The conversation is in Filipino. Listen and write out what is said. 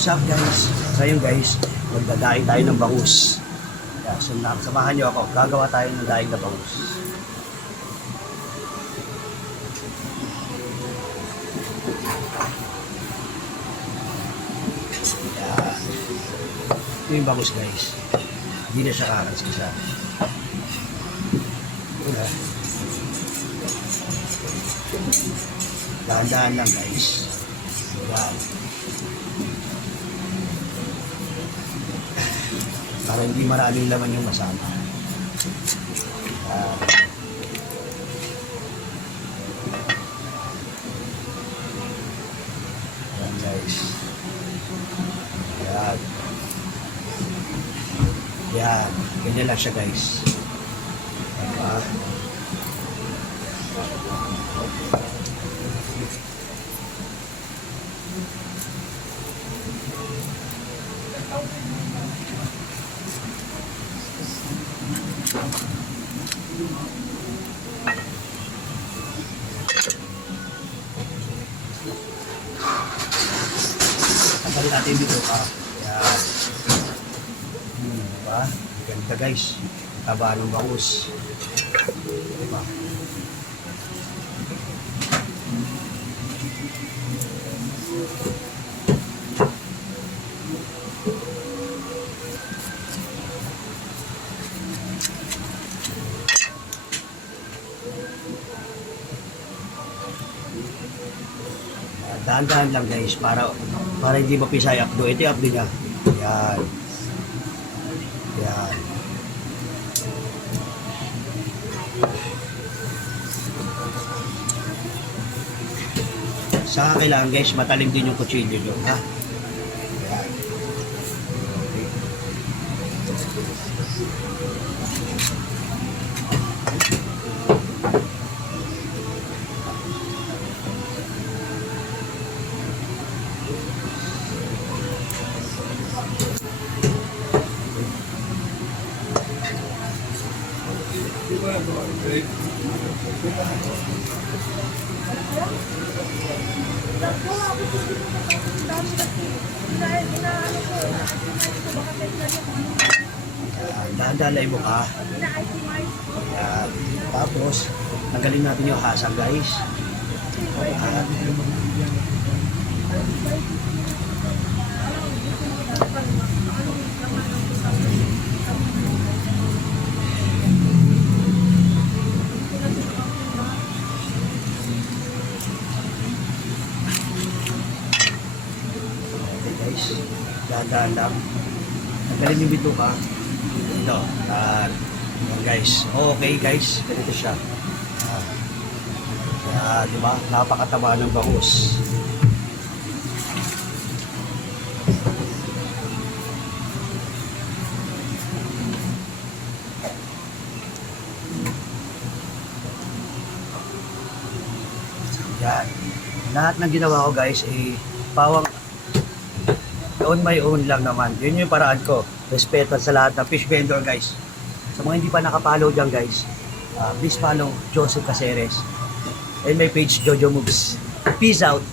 What's up guys? Ngayon guys, magdadaing tayo ng bangus. Kaya samahan nyo ako, gagawa tayo ng daing na bangus. Kaya, ito yung bangus guys. Hindi na siya karas kasi. Dahan-dahan lang guys. Yan. Para hindi maraming laman yung masama. Yan guys. Yan. Yan. Ganyan lang siya guys. Diba? Tagalin natin dito pa. Yan. Diba? Ganda guys. Taba ng bangus. Diba? Dahan-dahan lang guys para hindi mapisa yung updo. Ito yung updo niya. Yan. Yan. Saka kailangan guys matalim din yung kutsilyo nyo. Ha? Yan. Dahan-dahan lang yung mukha. Ayan. Tapos, tanggalin natin yung hasang guys. Ayan. Okay guys, dahan-dahan lang. Tanggalin yung bituka. Ito, guys. Okay guys, ganito siya. Kaya, di ba? Napakataba ng bangus. Yan. Lahat ng ginawa ko guys, pawang on my own lang naman. Yun yung paraan ko. Respeto sa lahat ng fish vendor guys. Sa mga hindi pa nakapollow dyan guys, please follow Joseph Caceres and my page Jojo Moves. Peace out!